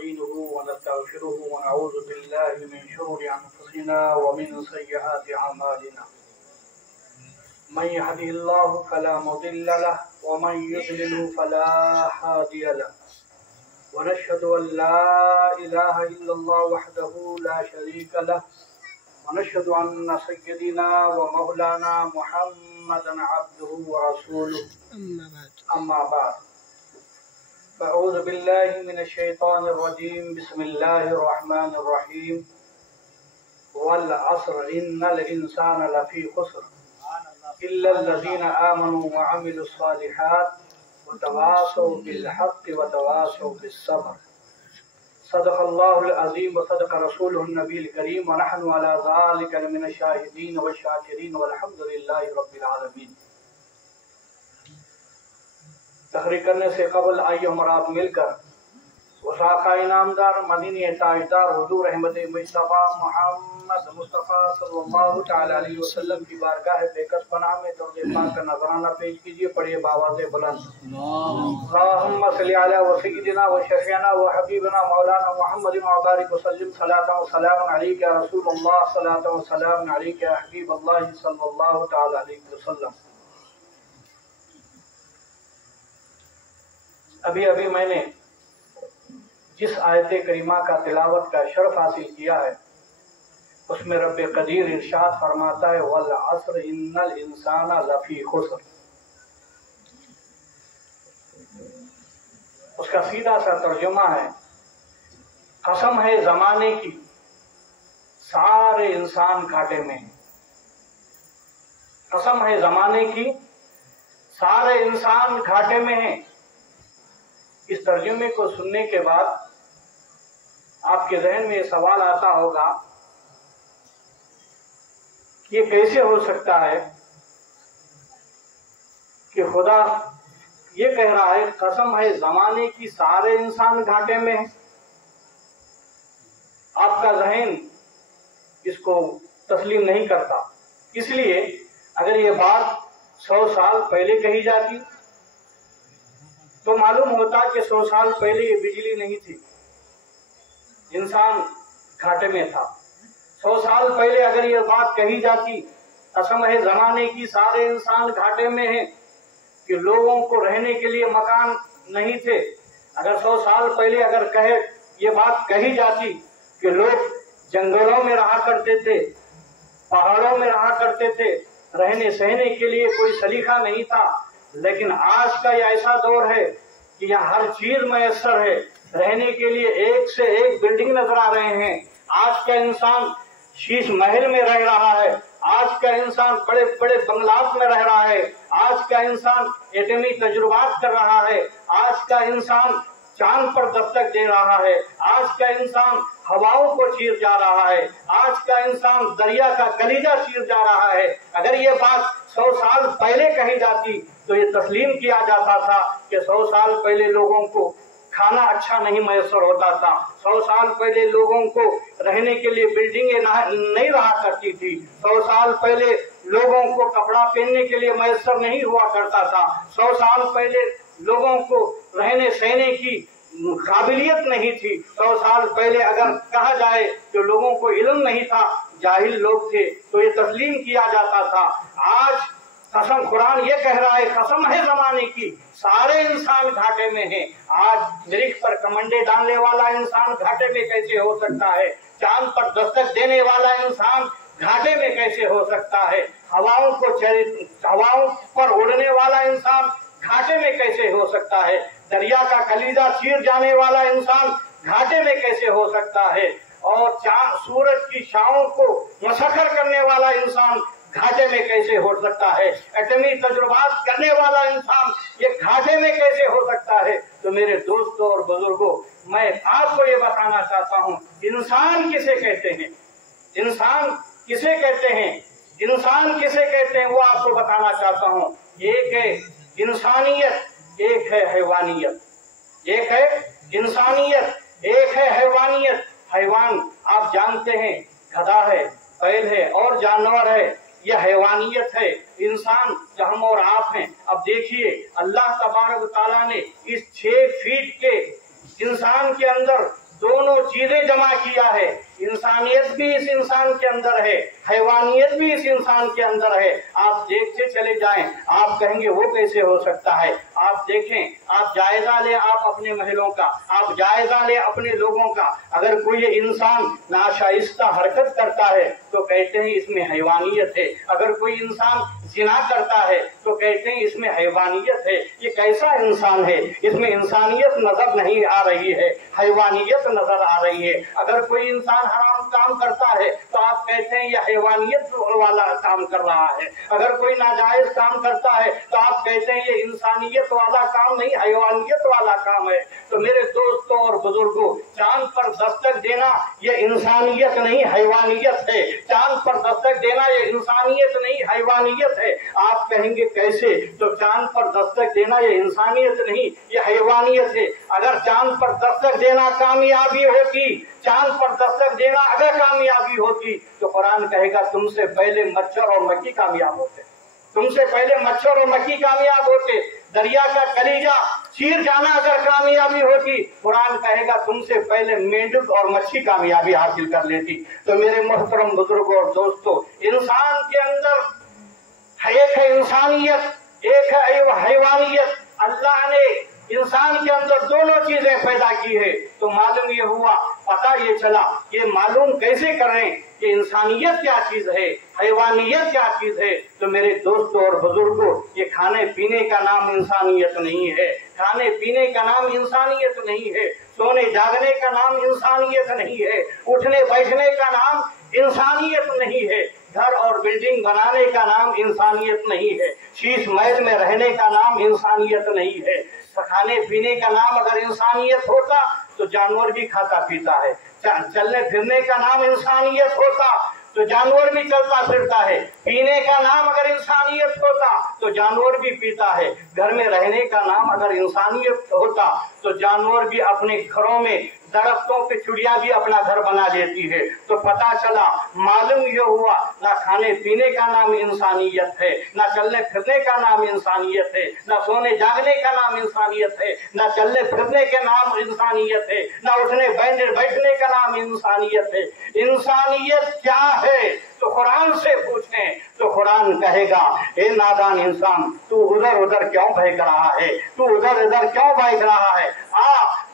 ونستعينه ونستغفره ونعوذ بالله من شرور أنفسنا ومن سيئات أعمالنا من يهده الله فلا مضل له ومن يضلل فلا هادي له ونشهد أن لا إله إلا الله وحده لا شريك له ونشهد أن سيدنا ومولانا محمدا عبده ورسوله أما بعد فأعوذ بالله من الشيطان الرجيم بسم الله الرحمن الرحيم والعصر إن الإنسان لفي خسر إلا الذين آمنوا وعملوا الصالحات وتواصوا بالحق وتواصوا بالصبر صدق الله العظيم وصدق رسوله النبي الكريم ونحن على ذلك من الشاهدين والشاكرين والحمد لله رب العالمين۔ تقریر کرنے سے قبل آئیے ہم اور آپ مل کر وساخہ انعامدار مدینی تاجدار حضور احمد مصطفیٰ محمد مصطفیٰ صلی اللہ تعالی علیہ وسلم کی بارگاہ بے کس پناہ میں درود پاک کا نذرانہ پیش کیجئے، پڑھیے بآواز بلند اللہم صلی علی سیدنا و شفیعنا و حبیبنا مولانا محمد وبارک وسلم صلاۃ و سلام علیک یا رسول اللہ صلاۃ و سلام علیک یا حبیب اللہ صلی اللہ تعالی علیہ وسلم۔ ابھی میں نے جس آیت کریمہ کا تلاوت کا شرف حاصل کیا ہے اس میں رب قدیر ارشاد فرماتا ہے والعصر ان الانسان لفی خسر۔ اس کا سیدھا سا ترجمہ ہے قسم ہے زمانے کی سارے انسان گھاٹے میں ہیں۔ قسم ہے زمانے کی سارے انسان گھاٹے میں ہیں۔ اس ترجمے کو سننے کے بعد آپ کے ذہن میں یہ سوال آتا ہوگا کہ یہ کیسے ہو سکتا ہے کہ خدا یہ کہہ رہا ہے قسم ہے زمانے کی سارے انسان گھاٹے میں ہیں۔ آپ کا ذہن اس کو تسلیم نہیں کرتا، اس لیے اگر یہ بات 100 سال پہلے کہی جاتی تو معلوم ہوتا کہ 100 سال پہلے یہ بجلی نہیں تھی، انسان گھاٹے میں تھا۔ 100 سال پہلے اگر یہ بات کہی جاتی قسم ہے زمانے کی سارے انسان گھاٹے میں ہیں کہ لوگوں کو رہنے کے لیے مکان نہیں تھے، اگر 100 سال پہلے اگر یہ بات کہی جاتی کہ لوگ جنگلوں میں رہا کرتے تھے، پہاڑوں میں رہا کرتے تھے، رہنے سہنے کے لیے کوئی سلیقہ نہیں تھا، لیکن آج کا یہ ایسا دور ہے کہ یہاں ہر چیز میسر ہے، رہنے کے لیے ایک سے ایک بلڈنگ نظر آ رہے ہیں۔ آج کا انسان شیش محل میں رہ رہا ہے، آج کا انسان بڑے بڑے بنگلات میں رہ رہا ہے، آج کا انسان ایٹمی تجربات کر رہا ہے، آج کا انسان چاند پر دستک دے رہا ہے، آج کا انسان ہواؤں کو چیر جا رہا ہے، آج کا انسان دریا کا کلیجہ چیر جا رہا ہے۔ اگر یہ بات 100 سال پہلے کہی جاتی تو یہ تسلیم کیا جاتا تھا کہ 100 سال پہلے لوگوں کو کھانا اچھا نہیں میسر ہوتا تھا، 100 سال پہلے لوگوں کو رہنے کے لیے بلڈنگیں نہیں رہا کرتی تھی، 100 سال پہلے لوگوں کو کپڑا پہننے کے لیے میسر نہیں ہوا کرتا تھا، 100 سال پہلے لوگوں کو رہنے سہنے کی قابلیت نہیں تھی، 100 سال پہلے اگر کہا جائے کہ لوگوں کو علم نہیں تھا، جاہل لوگ تھے، تو یہ تسلیم کیا جاتا تھا۔ آج قسم قرآن یہ کہہ رہا ہے قسم ہے زمانے کی سارے انسان گھاٹے میں ہیں۔ آج درخت پر کمنڈے ڈالنے والا انسان گھاٹے میں کیسے ہو سکتا ہے؟ چاند پر دستک دینے والا انسان گھاٹے میں کیسے ہو سکتا ہے؟ ہواؤں پر اڑنے والا انسان گھاٹے میں کیسے ہو سکتا ہے؟ دریا کا کلیجہ چیر جانے والا انسان گھاٹے میں کیسے ہو سکتا ہے؟ اور سورج کی چھاؤں کو مسخر کرنے والا انسان گھاٹے میں کیسے ہو سکتا ہے؟ ایٹمی تجربات کرنے والا انسان یہ گھاٹے میں کیسے ہو سکتا ہے؟ تو میرے دوستوں اور بزرگوں، میں آپ کو یہ بتانا چاہتا ہوں انسان کسے کہتے ہیں، انسان کسے کہتے ہیں، انسان کسے کہتے ہیں وہ آپ کو بتانا چاہتا ہوں۔ ایک ہے انسانیت، ایک ہے حیوانیت، ایک ہے انسانیت، ایک ہے حیوانیت۔ حیوان آپ جانتے ہیں گدھا ہے، بیل ہے اور جانور ہے، یہ حیوانیت ہے۔ انسان جو ہم اور آپ ہیں، اب دیکھیے اللہ تبارک و تعالیٰ نے اس 6 فیٹ کے انسان کے اندر दोनों चीजें जमा किया है। इंसानियत भी इस इंसान के अंदर है, हैवानियत भी इस इंसान के अंदर है। आप देखते चले जाएं, आप कहेंगे वो कैसे हो सकता है। आप देखें, आप जायजा लें आप अपने महलों का, आप जायजा लें अपने लोगों का। अगर कोई इंसान नाशाइस्ता हरकत करता है तो कहते हैं इसमें हैवानियत है। अगर कोई इंसान जिना करता है तो कहते हैं इसमें हैवानियत है। ये कैसा इंसान है, इसमें इंसानियत नजर नहीं आ रही है, हैवानियत नजर आ रही है। अगर कोई इंसान हराम काम करता है तो आप कहते हैं ये हैवानियत वाला काम कर रहा है। अगर कोई नाजायज काम करता है तो आप कहते हैं ये इंसानियत वाला काम नहीं, हैवानियत वाला काम है। तो मेरे दोस्तों और बुजुर्गों, चांद पर दस्तक देना ये इंसानियत नहीं, हैवानियत है। चांद पर दस्तक देना ये इंसानियत नहीं, हैवानियत है। आप कहेंगे कैसे? तो चांद पर दस्तक देना ये इंसानियत नहीं, ये हैवानियत है। अगर चांद पर दस्तक देना कामयाबी होती, चांद पर दस्तक देना अगर कामयाबी होती तो कुरान कहेगा तुमसे पहले मच्छर और मक्खी कामयाब होते, तुमसे पहले मच्छर और मक्खी कामयाब होते। दरिया का कलीजा चीर जाना अगर कामयाबी होती, कुरान कहेगा तुमसे पहले मेंढक और मच्छी कामयाबी हासिल कर लेती। तो मेरे मोहतरम बुजुर्गों और दोस्तों, इंसान के अंदर एक है इंसानियत, एक है हैवानियत। अल्लाह ने इंसान के अंदर दोनों चीजें पैदा की है। तो मालूम ये हुआ, पता ये चला, ये मालूम कैसे कर रहे हैं कि इंसानियत क्या चीज है, हैवानियत क्या चीज है। तो मेरे दोस्तों और बुजुर्गों, ये खाने पीने का नाम इंसानियत नहीं है, खाने पीने का नाम इंसानियत नहीं है, सोने जागने का नाम इंसानियत नहीं है, उठने बैठने का नाम इंसानियत नहीं है, घर और बिल्डिंग बनाने का नाम इंसानियत नहीं है, शीश महल में रहने का नाम इंसानियत नहीं है। खाने पीने का नाम अगर इंसानियत होता तो जानवर भी खाता पीता है। चलने फिरने का नाम इंसानियत होता तो जानवर भी चलता फिरता है। पीने का नाम अगर इंसानियत होता तो जानवर भी पीता है। घर में रहने का नाम अगर इंसानियत होता तो जानवर भी अपने घरों में, दरख्तों पे चिड़िया भी अपना घर बना लेती है। तो पता चला, मालूम ये हुआ, ना खाने पीने का नाम इंसानियत है, ना चलने फिरने का नाम इंसानियत है, ना सोने जागने का नाम इंसानियत है, ना चलने फिरने के नाम इंसानियत है, ना उठने बैठने का नाम इंसानियत है। इंसानियत क्या है तो कुरान से पूछें तो कुरान कहेगा, ए नादान इंसान, तू उधर उधर क्यों बहक रहा है, तू उधर उधर क्यों बहक रहा है।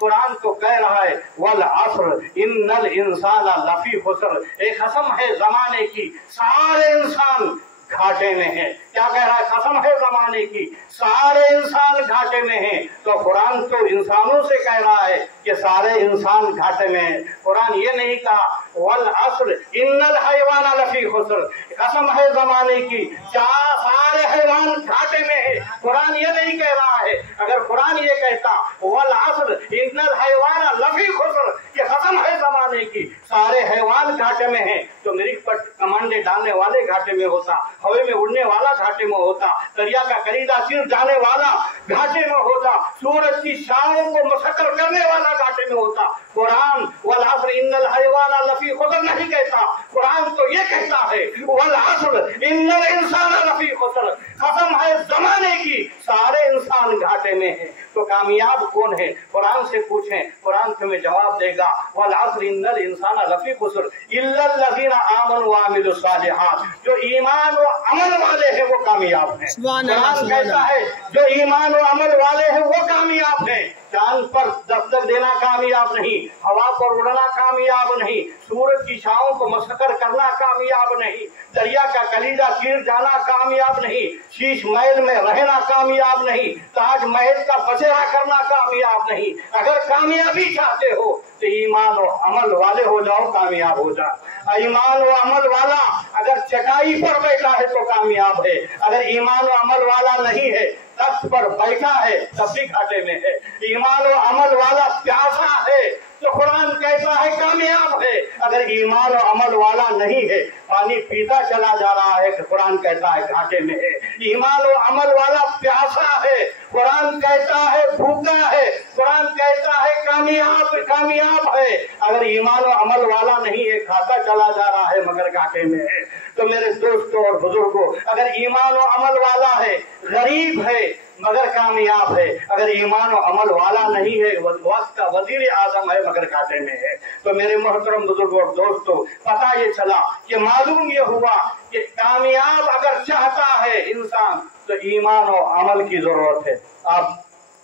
कुरान तो कह रहा है वल अस्र इन्नल इंसान लफी खुस्र। एक कसम है जमाने की, सारे इंसान घाटे में है। क्या कह रहा है? कसम है जमाने की, सारे इंसान घाटे में हैं। तो कुरान तो इंसानों से कह रहा है कि सारे इंसान घाटे में हैं। कुरान ये नहीं कहा वल अस्र इन्नल हैवान लफी खुस्र। कसम है जमाने की, सारे हैवान घाटे में है। कुरान ये नहीं कह रहा है। अगर कुरान ये कहता वल अस्र इन्नल हैवान लफी खुस्र, कि कसम है जमाने की सारे हैवान घाटे में हैं, तो मेरी पर कमांडे डालने वाले घाटे में होता, हवा में उड़ने वाला घाटे में होता, दरिया का कलीजा चीर जाने वाला घाटे में होता, सूरज की शामों को मसक्कर करने वाला घाटे में होता। कुरान वल अस्र इन्नल हैवान लफी खुस्र नहीं कहता। कुरान तो ये कहता है वल अस्र इन्नल इंसान लफी खुस्र। कसम है जमाने की सारे इंसान घाटे में है। तो कामयाब कौन है? कुरान से पूछें, कुरान तुम्हें जवाब देगा वल अस्र इन्नल इंसान लफी खुस्र इल्लल लज़ीना आमनु व अमिलुस सालिहात। जो ईमान और अमल वाले हैं वो कामयाब हैं। कुरान कहता है जो ईमान और अमल वाले हैं वो कामयाब हैं। चांद पर दस्तक देना कामयाब नहीं, हवा पर उड़ना कामयाब नहीं, सूरज की छाओं को मसक्कर करना कामयाब नहीं, दरिया का कलीजा चीर जाना कामयाब नहीं, शीश महल में रहना कामयाब नहीं, ताज महल का बसेरा करना कामयाब नहीं। अगर कामयाबी चाहते हो तो ईमान और अमल वाले हो जाओ, कामयाब हो जाओ। ईमान और अमल वाला अगर चटाई पर बैठा है तो कामयाब है, अगर ईमान और अमल वाला नहीं है, तख्त पर बैठा है, तब भी घाटे में है। ईमान और अमल वाला प्यासा है तो कुरान कहता है कामयाब है, अगर ईमान और अमल वाला नहीं है, पानी पीता चला जा रहा है, तो कुरान कहता है घाटे में है। ईमान और अमल वाला प्यासा है, قرآن کہتا ہے بھوکا ہے، قرآن کہتا ہے کامیاب ہے، اگر ایمان و عمل والا نہیں ہے، کھاتا چلا جا رہا ہے مگر گھاٹے میں ہے۔ تو میرے دوستوں اور بزرگوں، اگر ایمان و عمل والا ہے، غریب ہے مگر کامیاب ہے، اگر ایمان و عمل والا نہیں ہے، وقت کا وزیر اعظم ہے مگر گھاٹے میں ہے۔ تو میرے محترم بزرگوں اور دوستوں، پتہ یہ چلا کہ معلوم یہ ہوا کہ کامیاب اگر چاہتا ہے انسان تو ایمان و عمل کی ضرورت ہے۔ آپ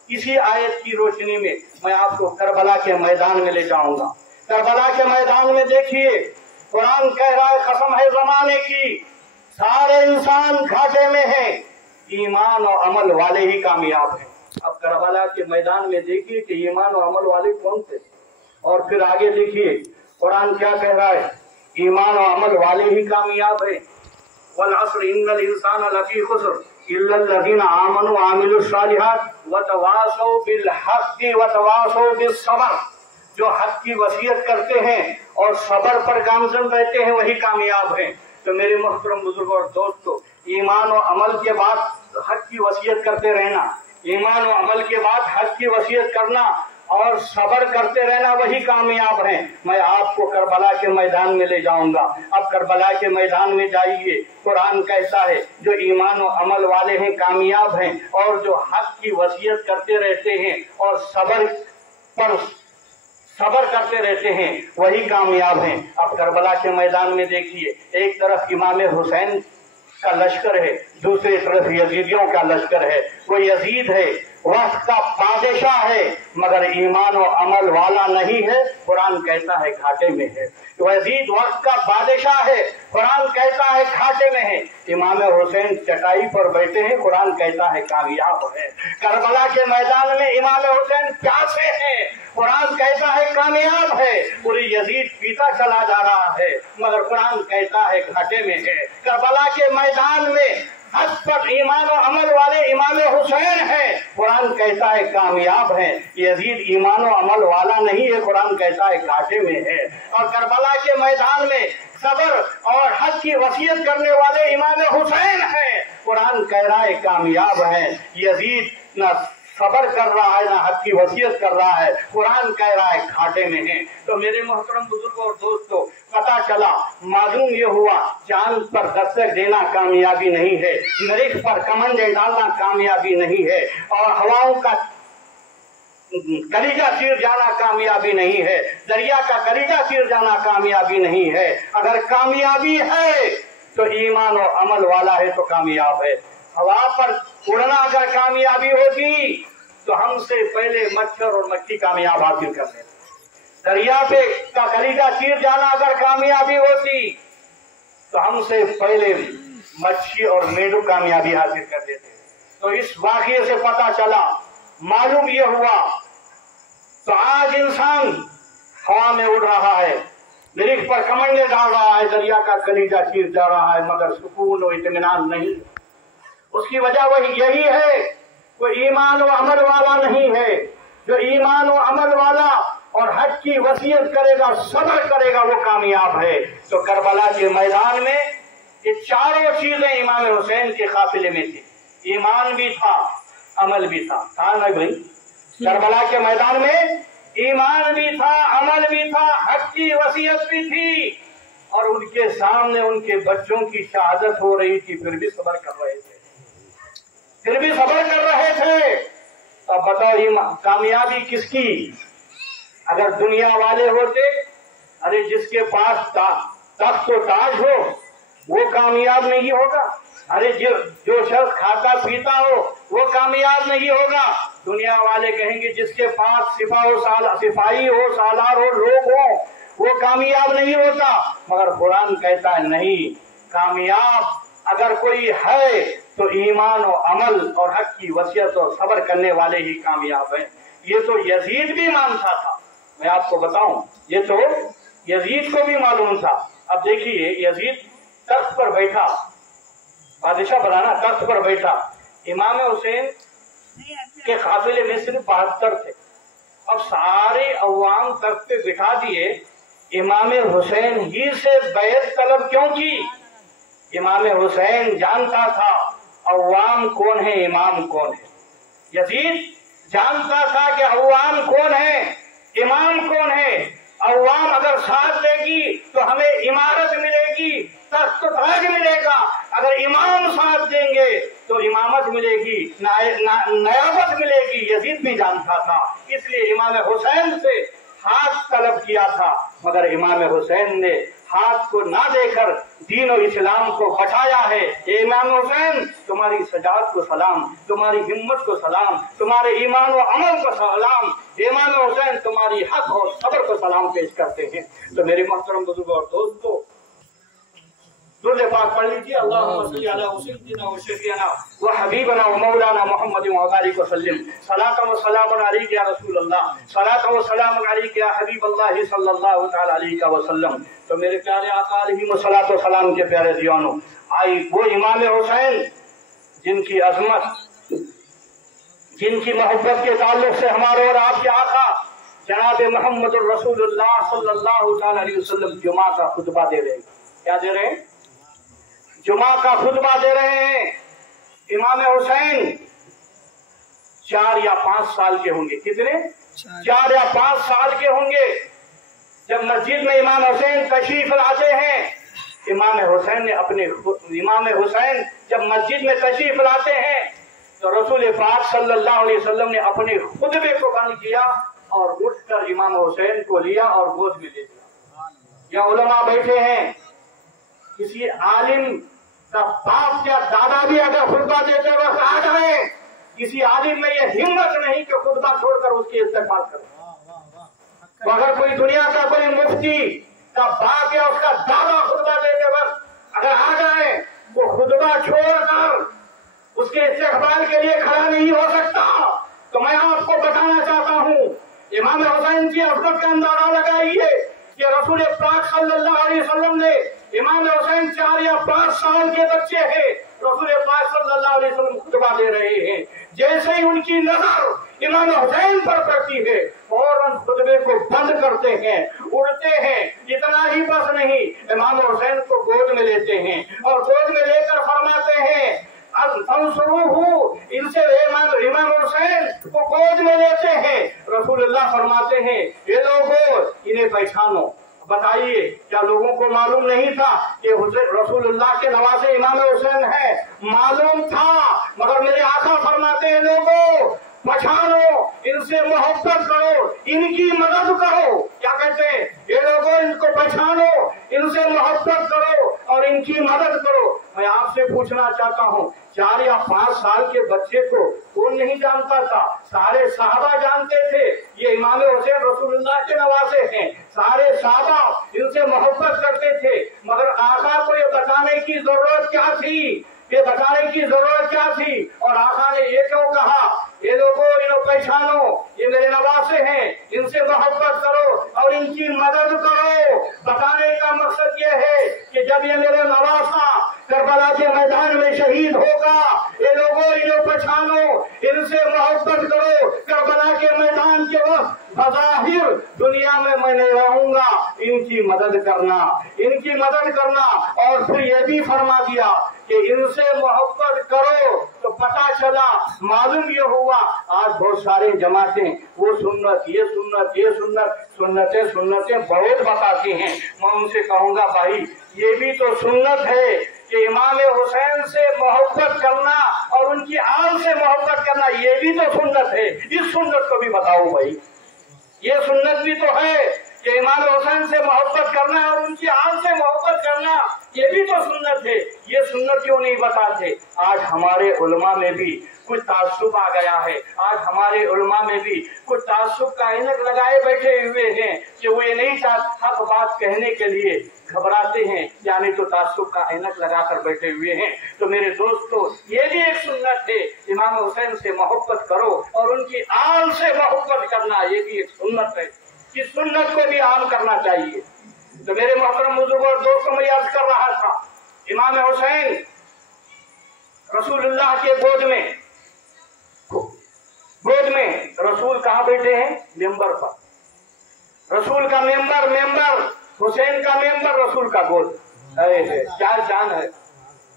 اسی آیت کی روشنی میں میں آپ کو کربلا کے میدان میں لے جاؤں گا۔ کربلا کے میدان میں دیکھیے، قرآن کہہ رہا ہے قسم ہے زمانے کی، سارے انسان گھاٹے میں ہیں، ایمان و عمل والے ہی کامیاب ہیں۔ اب کربلا کے میدان میں دیکھیے کہ ایمان و عمل والے کون تھے، اور پھر آگے دیکھیے قرآن کیا کہہ رہا ہے، ایمان و عمل والے ہی کامیاب ہیں۔ والعصر ان الانسان لفی خسر الا الذین آمنوا وعملوا الصالحات وتواصوا بالحق وتواصوا بالصبر، جو حق کی وصیت کرتے ہیں اور صبر پر گامزن رہتے ہیں وہی کامیاب ہیں۔ تو میرے محترم بزرگوں اور دوستو، ایمان و عمل کے بعد حق کی وصیت کرتے رہنا، ایمان و عمل کے بعد حق کی وصیت کرنا اور صبر کرتے رہنا وہی کامیاب ہیں۔ میں آپ کو کربلا کے میدان میں لے جاؤں گا۔ اب کربلا کے میدان میں جائیے، قرآن کیسا ہے، جو ایمان و عمل والے ہیں کامیاب ہیں، اور جو حق کی وصیت کرتے رہتے ہیں اور صبر کرتے رہتے ہیں وہی کامیاب ہیں۔ اب کربلا کے میدان میں دیکھیے، ایک طرف امام حسین کا لشکر ہے، دوسری طرف یزیدیوں کا لشکر ہے۔ وہ یزید ہے، وقت کا بادشاہ ہے، مگر ایمان و عمل والا نہیں ہے، قرآن کہتا ہے گھاٹے میں ہے۔ یزید وقت کا بادشاہ ہے، قرآن کہتا ہے گھاٹے میں ہے۔ امام حسین چٹائی پر بیٹھے ہیں، قرآن کہتا ہے کامیاب ہے۔ کربلا کے میدان میں امام حسین پیاسے ہیں، قرآن کہتا ہے کامیاب ہے۔ پوری یزید پیتا چلا جا رہا ہے مگر قرآن کہتا ہے گھاٹے میں ہے۔ کربلا کے میدان میں حق پر ایمان و عمل والے امام حسین ہیں، قرآن کہتا ہے کامیاب ہیں۔ یزید ایمان و عمل والا نہیں ہے، قرآن کہتا ہے گھاٹے میں ہے۔ اور کربلا کے میدان میں صبر اور حق کی وصیت کرنے والے امام حسین ہیں، قرآن کہہ رہا ہے کامیاب ہیں۔ یزید نہ صبر کر رہا ہے نہ حق کی وصیت کر رہا ہے، قرآن کہہ رہا ہے گھاٹے میں ہے۔ تو میرے محترم بزرگوں اور دوستوں، پتہ چلا، معلوم یہ ہوا، چاند پر دستک دینا کامیابی نہیں ہے، مریخ پر کمنڈے ڈالنا کامیابی نہیں ہے، اور ہواؤں کا کلیجہ چیر جانا کامیابی نہیں ہے، دریا کا کلیجہ چیر جانا کامیابی نہیں ہے۔ اگر کامیابی ہے تو ایمان و عمل والا ہے تو کامیاب ہے۔ ہوا پر اڑنا اگر کامیابی ہوتی تو ہم سے پہلے مچھر اور مکھی کامیاب حاصل کر لیتے۔ دریا پہ کا کلیجہ چیر جانا اگر کامیابی ہوتی تو ہم سے پہلے مچھی اور میڈو کامیابی حاصل کر لیتے۔ تو اس واقعے سے پتہ چلا، معلوم یہ ہوا، تو آج انسان ہوا میں اڑ رہا ہے، مریخ پر کمنڈے ڈال رہا ہے، دریا کا کلیجہ چیر جا رہا ہے، مگر سکون و اطمینان نہیں۔ اس کی وجہ وہی یہی ہے، کوئی ایمان و عمل والا نہیں ہے۔ جو ایمان و عمل والا اور حق کی وصیت کرے گا، صبر کرے گا، وہ کامیاب ہے۔ تو کربلا کے میدان میں یہ چاروں چیزیں امام حسین کے قافلے میں تھی، ایمان بھی تھا، عمل بھی تھا۔ کہا نا بھائی، کربلا کے میدان میں ایمان بھی تھا، عمل بھی تھا، حق کی وصیت بھی تھی، اور ان کے سامنے ان کے بچوں کی شہادت ہو رہی تھی، پھر بھی صبر کر رہے تھے، پھر بھی صبر کر رہے تھے۔ اب بتاؤ کامیابی کس کی؟ اگر دنیا والے ہوتے، ارے جس کے پاس تخت و تاج ہو وہ کامیاب نہیں ہوگا، ارے جو شخص کھاتا پیتا ہو وہ کامیاب نہیں ہوگا۔ دنیا والے کہیں گے جس کے پاس سپاہی ہو، سالار ہو، لوگ ہوں، وہ کامیاب نہیں ہوتا، مگر قرآن کہتا ہے نہیں، کامیاب اگر کوئی ہے تو ایمان و عمل اور حق کی وصیت اور صبر کرنے والے ہی کامیاب ہیں۔ یہ تو یزید بھی مانتا تھا، میں آپ کو بتاؤں، یہ تو یزید کو بھی معلوم تھا۔ اب دیکھیے، یزید تخت پر بیٹھا، بادشاہ بنانا، تخت پر بیٹھا، امام حسین کے قافلے میں صرف 72 تھے، اب سارے عوام تخت پہ بٹھا دیے، امام حسین ہی سے بیعت طلب کیوں کی؟ امام حسین جانتا تھا عوام کون ہے، امام کون ہے۔ यजीद जानता था कि अवाम कौन है, इमाम कौन है। अवाम अगर साथ देगी तो हमें इमारत मिलेगी, तख्त ताज मिलेगा। अगर इमाम साथ देंगे तो इमामत मिलेगी, नयाबत मिलेगी। यजीद भी जानता था, इसलिए इमाम हुसैन से हाथ तलब किया था, मगर इमाम हुसैन ने हाथ को ना देकर दीन और इस्लाम को बचाया है। इमाम हुसैन तुम्हारी सजात को सलाम, तुम्हारी हिम्मत को सलाम, तुम्हारे ईमान और अमल को सलाम। इमाम हुसैन तुम्हारी हक और सब्र को सलाम पेश करते हैं। तो मेरे मोहतरम बुजुर्गों और दोस्तों, दुरूद पाक पढ़ लीजिए। अल्लाहुम्मा सल्ली अला सय्यिदिना व शफीना व हबीबना व मौलाना मुहम्मद व बारिक व सल्लिम सलातन व सलामुन अलैका या रसूल अल्लाह, सलातन व सलामुन अलैका या हबीब अल्लाह सल्लल्लाहु तआला अलैहि वसल्लम। तो मेरे प्यारे आका अलैहि सलातो सलाम के प्यारे दीवानों, आई वो इमाम हुसैन जिनकी अजमत, जिनकी मोहब्बत के ताल्लुक से हमारे और आपके आका जनाब मोहम्मद रसूलुल्लाह सल्लल्लाहु तआला अलैहि वसल्लम जुमा का खुतबा दे रहे हैं। क्या दे रहे हैं? जुमा का खुतबा दे रहे हैं। इमाम हुसैन 4 या 5 साल के होंगे। कितने? 4 या 5 साल के होंगे जब मस्जिद में इमाम हुसैन तशरीफ लाते हैं। इमाम हुसैन जब मस्जिद में तशरीफ लाते हैं तो रसूल पाक सल्लल्लाहु अलैहि वसल्लम ने अपने खुतबे को बंद किया और उठकर इमाम हुसैन को लिया और गोद में ले लिया। या उलमा बैठे हैं, किसी आलिम का बाप या दादा भी अगर खुतबा देते वक्त आ जाए, किसी आलिम में यह हिम्मत नहीं कि खुतबा छोड़कर उसकी इस्तेमाल करे। तो अगर कोई दुनिया का कोई मुफ्ती का बाप या उसका दादा खुतबा देते वक्त अगर आ जाए, वो खुतबा छोड़कर उसके इस्तेमाल के लिए खड़ा नहीं हो सकता। तो मैं आपको बताना चाहता हूँ, इमाम हुसैन की अफरत का अंदाजा लगाइए कि रसूल पाक सल्लल्लाहु अलैहि वसल्लम ने इमाम हुसैन 4 या 5 साल के बच्चे हैं, रसूल पाक सल्लल्लाहु अलैहि वसल्लम खुतबा दे रहे हैं। जैसे ही उनकी नजर इमाम हुसैन पर पड़ती है, फौरन खुतबे को बंद करते हैं, उड़ते हैं। इतना ही बस नहीं, इमाम हुसैन को गोद में लेते हैं और गोद में लेकर फरमाते हैं इनसे इमाम हुसैन को गोद में लेते हैं। रसूलुल्लाह फरमाते हैं, ये लोगों इन्हें पहचानो। बताइए, क्या लोगों को मालूम नहीं था कि रसूलुल्लाह के नवासे इमाम हुसैन है? मालूम था, मगर मेरे आका फरमाते हैं, लोगों पहचानो, इनसे मोहब्बत करो, इनकी मदद करो। क्या कहते हैं? ये लोगों इनको पहचानो, इनसे मोहब्बत करो और इनकी मदद करो। मैं आपसे पूछना चाहता हूँ, 4 या 5 साल के बच्चे को कौन नहीं जानता था? सारे सहाबा जानते थे ये इमाम हुसैन रसूलुल्लाह के नवासे हैं। सारे सहाबा इनसे मोहब्बत करते थे, मगर आका को ये बताने की जरूरत क्या थी? ये बताने की जरूरत क्या थी? और आका ने ये क्यों कहा, ये लोगों इन्हें पहचानो, ये मेरे नवासे हैं, इनसे मोहब्बत करो और इनकी मदद करो। बताने का मकसद ये है कि जब ये मेरे नवासा करबला के मैदान में शहीद होगा, ये लोगों इन्हें पहचानो, इनसे मोहब्बत करो। करबला के मैदान के वक्त बज़ाहिर दुनिया में मैं नहीं रहूंगा, इनकी मदद करना, इनकी मदद करना। और फिर ये भी फरमा दिया कि इनसे मोहब्बत करो। तो पता चला, मालूम ये हुआ, आज बहुत सारे जमातें वो सुन्नत, ये सुन्नत, ये सुन्नत, सुन्नतें बहुत बताती हैं। मैं उनसे कहूंगा, भाई ये भी तो सुन्नत है कि इमाम हुसैन से मोहब्बत करना और उनकी आल से मोहब्बत करना, ये भी तो सुन्नत है। इस सुन्नत को भी बताओ भाई, ये सुन्नत भी तो है कि इमाम हुसैन से मोहब्बत करना और उनकी आल से मोहब्बत करना, ये भी तो सुन्नत है। ये सुन्नत क्यों नहीं बताते? आज हमारे उलमा में भी कुछ तासुब आ गया है। आज हमारे उलमा में भी कुछ तासुब का ऐनक लगाए बैठे हुए हैं कि वो ये नहीं चाहते, हक बात कहने के लिए घबराते हैं, यानी तो तासुब का ऐनक लगाकर बैठे हुए हैं। तो मेरे दोस्तों, ये भी एक सुन्नत है, इमाम हुसैन से मोहब्बत करो और उनकी आल से मोहब्बत करना, ये भी एक सुन्नत है। इस सुन्नत को भी आम करना चाहिए। तो मेरे मोहतरम बुजुर्गों और दोस्तों, मैं याद कर रहा था, इमाम हुसैन रसूलुल्लाह के गोद में रसूल कहाँ बैठे हैं? मेंबर पर। रसूल का मेंबर, हुसैन का मेंबर, रसूल का गोद। क्या जान है!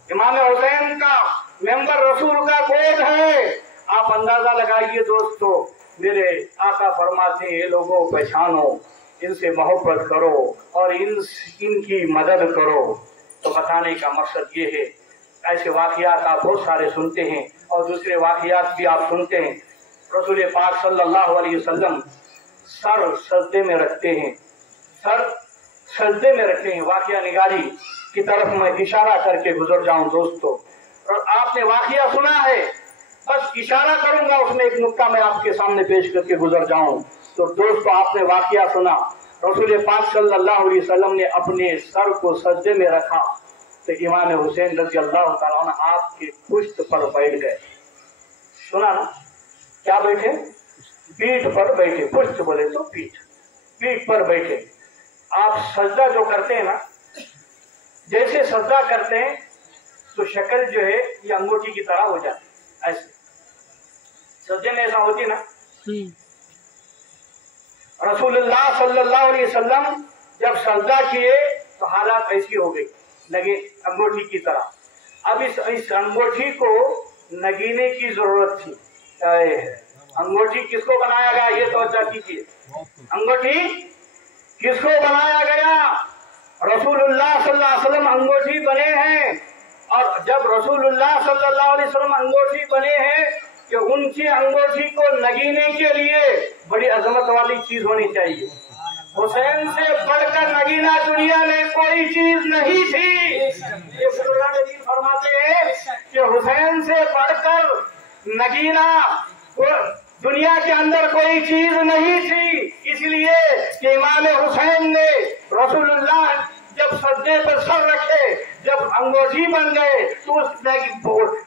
इमाम हुसैन का मेंबर रसूल का गोद है आप अंदाजा लगाइए दोस्तों, मेरे आका फरमाते हैं, ये लोगों पहचानो, इनसे मोहब्बत करो और इनकी मदद करो। तो बताने का मकसद ये है, ऐसे वाक़यात आप बहुत सारे सुनते हैं और दूसरे वाक़यात भी आप सुनते हैं। रसूल पाक सल्लल्लाहु अलैहि वसल्लम सर सजदे में रखते हैं, सर सजदे में रखते हैं। वाक़या निगारी की तरफ मैं इशारा करके गुजर जाऊं दोस्तों, और आपने वाक़या सुना है, बस इशारा करूंगा उसमें एक नुक्ता मैं आपके सामने पेश करके गुजर जाऊं। तो दोस्तों, आपने वाक़या सुना, रसूल पाक सल्लल्लाहु अलैहि वसल्लम ने अपने सर को सजदे में रखा तो इमाम हुसैन रज़ी अल्लाह तआला अन्हु आपके पुश्त पर बैठ गए। सुना ना, क्या बैठे? पीठ पर बैठे। पुश्त बोले तो पीठ, पीठ पर बैठे। आप सजदा जो करते हैं ना, जैसे सजदा करते हैं तो शक्ल जो है ये अंगूठी की तरह हो जाती है, ऐसे सजदे में ऐसा होती ना। रसूलुल्लाह सल्लल्लाहु अलैहि वसल्लम जब सजदा किए तो हालात ऐसी हो गई, लगे अंगूठी की तरह। अब इस अंगूठी को नगीने की जरूरत थी। अंगूठी किसको बनाया गया, ये तो अच्छा कीजिए, अंगूठी किसको बनाया गया? रसूलुल्लाह सल्लल्लाहु अलैहि वसल्लम अंगूठी बने हैं। और जब रसूलुल्लाह सल्लल्लाहु अलैहि वसल्लम अंगूठी बने हैं कि उनकी अंगूठी को नगीने के लिए बड़ी अजमत वाली चीज होनी चाहिए। हुसैन से बढ़कर नगीना दुनिया में कोई चीज नहीं थी। ये फरमाते हैं कि हुसैन से बढ़कर नगीना दुनिया के अंदर कोई चीज नहीं थी। इसलिए कि इमाम हुसैन ने रसूलुल्लाह जब सजदे पर सर रखे, जब अंगूठी बन गए तो उस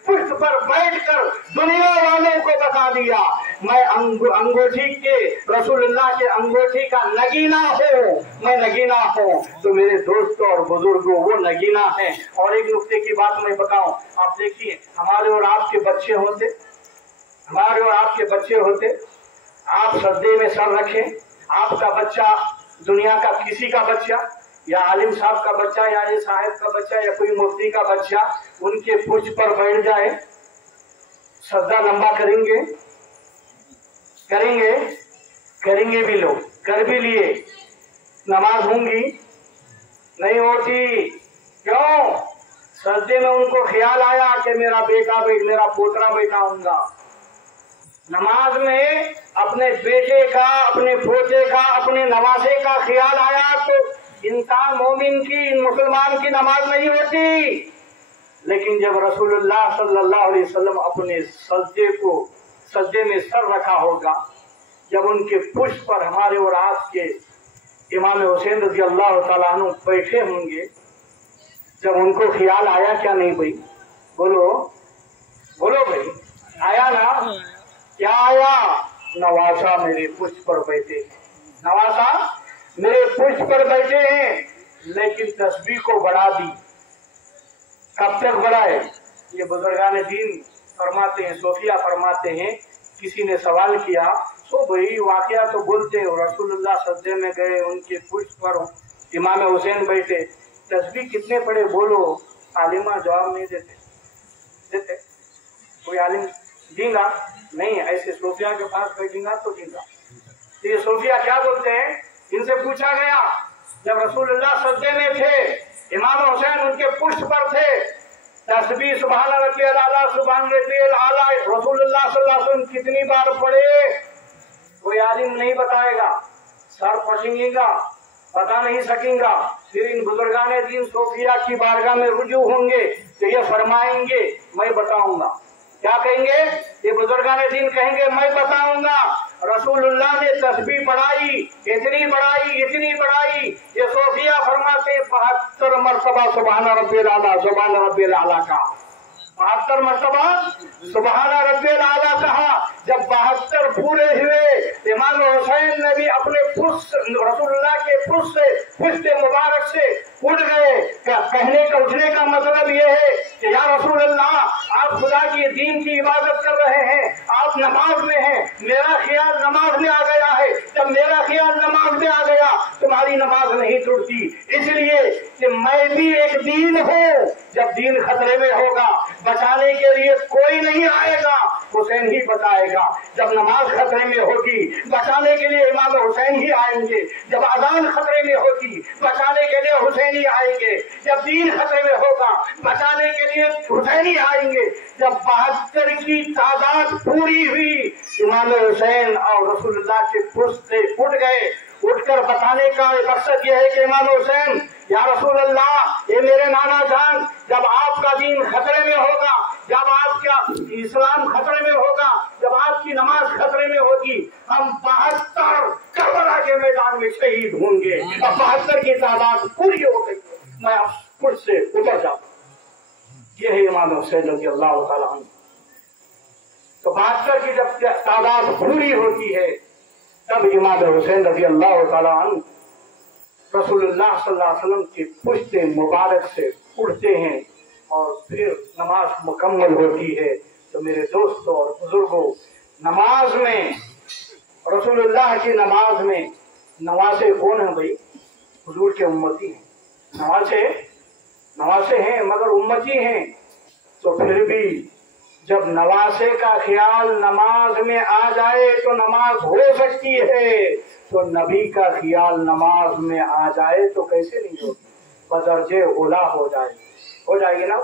पुष्ट पर बैठकर दुनिया वालों को बता दिया, मैं अंगूठी के, रसूलुल्लाह के अंगूठी का नगीना हूँ, मैं नगीना हूँ। तो मेरे दोस्तों और बुजुर्गों, वो नगीना है। और एक नुक्ते की बात मैं बताऊं, आप देखिए, हमारे और आपके बच्चे होते, हमारे और आपके बच्चे होते, आप सजदे में सर रखें, आपका बच्चा, दुनिया का किसी का बच्चा, या आलिम साहब का बच्चा, या ये साहब का बच्चा, या कोई मुफ्ती का बच्चा उनके पुष्ट पर बैठ जाए, सजदा लंबा करेंगे, करेंगे करेंगे भी, लोग कर भी लिए, नमाज होंगी नहीं होती। क्यों? सजदे में उनको ख्याल आया कि मेरा बेटा मेरा पोतरा बैठा होगा। नमाज में अपने बेटे का, अपने पोते का, अपने नवासे का ख्याल आया तो इंसान मोमिन की, मुसलमान की नमाज नहीं होती। लेकिन जब रसूलुल्लाह सल्लल्लाहु अलैहि वसल्लम अपने सजदे में सर रखा होगा, जब उनके पुष्ट पर हमारे और आपके इमाम हुसैन रज़ी अल्लाह तआला अन्हु बैठे होंगे, जब उनको ख्याल आया क्या नहीं भाई? बोलो बोलो भाई, आया ना? क्या आया? नवासा मेरे पुष्ट पर बैठे, नवासा मेरे पुष्ट पर बैठे हैं। लेकिन तस्बीह को बढ़ा दी। कब तक बढ़ाए? ये बुजुर्गान दीन फरमाते हैं, सोफिया फरमाते हैं, किसी ने सवाल किया तो भाई वाकया तो बोलते हो, रसूलुल्लाह सजदे में गए, उनके पुष्ट पर इमाम हुसैन बैठे, तस्बीह कितने पढ़े बोलो? आलिमा जवाब नहीं देते। कोई आलिम देगा नहीं, ऐसे सोफिया के पास बैठेगा तो देगा। तो ये सोफिया क्या बोलते हैं? इनसे पूछा गया, जब रसूलुल्लाह सजदे में थे, इमाम हुसैन उनके पुष्ट पर थे, तस्बीह सुभान रब्बियल आला, सुभान रब्बियल आला रसूलुल्लाह सल्लल्लाहु अलैहि वसल्लम कितनी बार पढ़े? कोई आलिम नहीं बताएगा, सर पढ़ेंगा, बता नहीं सकेगा। फिर इन बुजुर्गान दीन सोफिया की बारगाह में रुजू होंगे तो ये फरमाएंगे मैं बताऊंगा। क्या कहेंगे? ये बुजुर्गान दीन कहेंगे मैं बताऊंगा। रसूलुल्लाह ने तस्बीह बढ़ाई, इतनी बढ़ाई, ये सोफिया फरमाते 72 मरतबा सुभान रब्बियल आला का, 72 मरतबा सुभान रब्बियल आला कहा। जब 72 पूरे हुए, इमाम हुसैन ने भी अपने पुष्ट, रसूलुल्लाह के पुष्ट मुबारक से उठ गए। कहने का उठने का मतलब ये है कि या रसूलुल्लाह, आप खुदा की दीन की इबादत कर रहे हैं, आप नमाज में हैं, मेरा ख्याल नमाज में आ गया है। जब मेरा ख्याल नमाज में आ गया, तुम्हारी नमाज नहीं टूटती, इसलिए कि मैं भी एक दीन हूँ। जब दीन खतरे में होगा, बचाने के लिए कोई नहीं आएगा। حسین ہی بچائے گا۔ جب نماز خطرے میں ہوگی بچانے کے لیے امام حسین ہی آئیں گے، جب اذان خطرے میں ہوگی بچانے کے لیے حسین ہی آئیں گے، جب دین خطرے میں ہوگا بچانے کے لیے حسین ہی آئیں گے۔ جب 72 کی تعداد پوری ہوئی، امام حسین اور رسول اللہ کے پشت سے اٹھ گئے۔ اٹھ کر بتانے کا مقصد یہ ہے کہ امام حسین، یا رسول اللہ، یہ میرے نانا جان، جب آپ کا دین خطرے میں ہوگا، جب آپ کا اسلام خطرے میں ہوگا، جب آپ کی نماز خطرے میں ہوگی، ہم 72 کربلا کے میدان میں شہید ہوں گے۔ اب 72 کی تعداد پوری ہو گئی، میں اب خود سے اتر جاؤں۔ یہ ہے امام حسین رضی اللہ تعالیٰ عنہ۔ تو 72 کی جب تعداد پوری ہوتی ہے تب امام حسین رضی اللہ تعالیٰ عنہ رسول اللہ صلی اللہ علیہ وسلم کی پشت مبارک سے اٹھتے ہیں اور پھر نماز مکمل ہوتی ہے۔ تو میرے دوستوں اور بزرگوں، نماز میں، رسول اللہ کی نماز میں نوازے کون ہیں بھائی؟ حضور کے امتی ہیں۔ نوازے ہیں مگر امتی ہیں۔ تو پھر بھی جب نواسے کا خیال نماز میں آ جائے تو نماز ہو سکتی ہے، تو نبی کا خیال نماز میں آ جائے تو کیسے نہیں ہوگی؟ بدرجے اولا ہو جائے گی نا،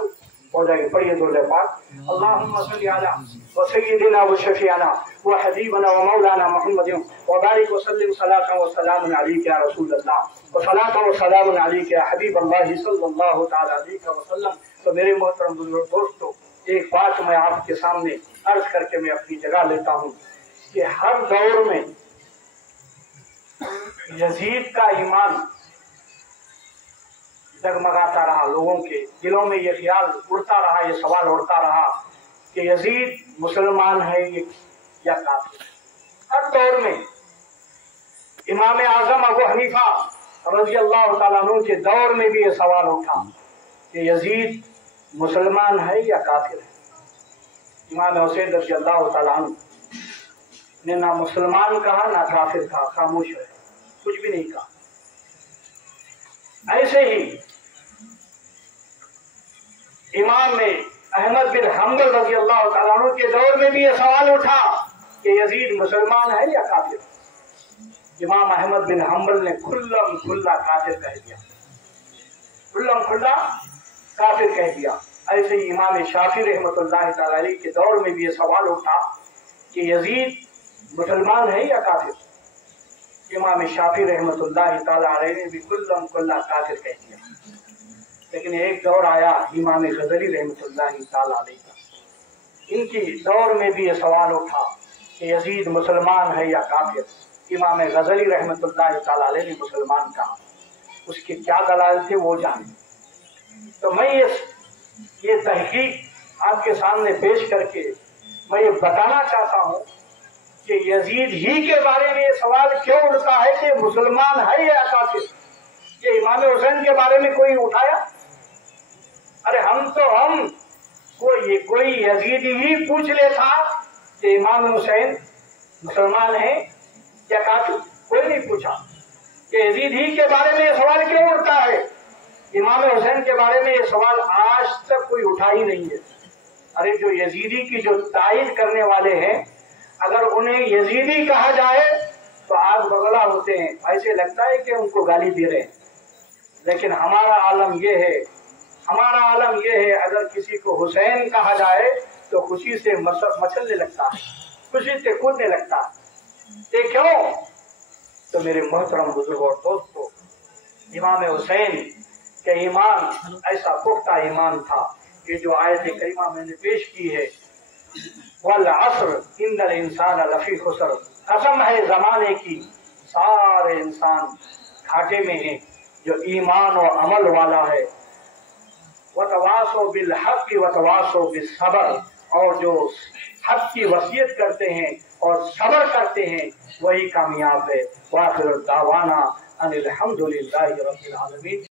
ہو جائے گی۔ پڑھیے درود پاک، اللہم صلی علی وسیدنا وشفیعنا وحبیبنا ومولانا محمد وبارک وسلم صلاۃ وسلام علیک یا رسول اللہ وصلاۃ وسلام علیک یا حبیب اللہ صلی اللہ تعالی علیہ وسلم۔ تو میرے محترم بزرگ دوستو، ایک بات میں آپ کے سامنے عرض کر کے میں اپنی جگہ لیتا ہوں کہ ہر دور میں یزید کا ایمان جگمگاتا رہا، لوگوں کے دلوں میں یہ خیال اڑتا رہا، یہ سوال اڑتا رہا کہ یزید مسلمان ہے یا کافر۔ ہر دور میں امام اعظم ابو حنیفہ رضی اللہ تعالیٰ عنہ کے دور میں بھی یہ سوال اٹھا کہ یزید مسلمان ہے یا کافر ہے۔ امام حسین رضی اللہ تعالیٰ عنہ نے نہ مسلمان کہا نہ کافر کہا، خاموش ہے، کچھ بھی نہیں کہا۔ ایسے ہی امام احمد بن حنبل رضی اللہ تعالیٰ عنہ کے دور میں بھی یہ سوال اٹھا کہ یزید مسلمان ہے یا کافر۔ امام احمد بن حنبل نے کھلم کھلا کافر کہہ دیا، کھلم کھلا کافر کہہ دیا۔ ایسے ہی امام شافعی رحمۃ اللہ تعالی علیہ کے دور میں بھی یہ سوال اٹھا کہ یزید مسلمان ہے یا کافر۔ امام شافعی رحمۃ اللہ تعالی علیہ نے بھی کلم کلا کافر کہہ دیا۔ لیکن ایک دور آیا امام غزالی رحمۃ اللہ تعالی علیہ کا، ان کی دور میں بھی یہ سوال اٹھا کہ یزید مسلمان ہے یا کافر۔ امام غزالی رحمۃ اللہ تعالی علیہ نے مسلمان کہا، اس کے کیا دلائل تھے وہ جانیں۔ تو میں یہ تحقیق آپ کے سامنے پیش کر کے میں یہ بتانا چاہتا ہوں کہ یزید ہی کے بارے میں یہ سوال کیوں اٹھتا ہے کہ مسلمان ہے یا کافر۔ یہ امام حسین کے بارے میں کوئی اٹھایا؟ ارے ہم کوئی یزیدی ہی پوچھ لیتا کہ امام حسین مسلمان ہے یا کافر، کوئی نہیں پوچھا۔ کہ یزید ہی کے بارے میں یہ سوال کیوں اٹھتا ہے؟ امام حسین کے بارے میں یہ سوال آج تک کوئی اٹھا ہی نہیں ہے۔ ارے جو یزیدی کی جو تائید کرنے والے ہیں، اگر انہیں یزیدی کہا جائے تو آگ بگلا ہوتے ہیں، ایسے لگتا ہے کہ ان کو گالی دے رہے ہیں۔ لیکن ہمارا عالم یہ ہے اگر کسی کو حسین کہا جائے تو خوشی سے مچلنے لگتا ہے، خوشی سے کودنے لگتا ہے۔ یہ کیوں؟ تو میرے محترم بزرگوں اور دوستوں، امام حسین کہ ایمان ایسا پختہ ایمان تھا کہ جو آیت کریمہ میں نے پیش کی ہے، والعصر ان الانسان لفی خسر، قسم ہے زمانے کی سارے انسان گھاٹے میں ہیں۔ جو ایمان و عمل والا ہے، وتواصوا بالحق وتواصوا بالصبر، اور جو حق کی وصیت کرتے ہیں اور صبر کرتے ہیں وہی کامیاب ہے۔ وآخر دعوانا ان الحمد للہ رب العالمین۔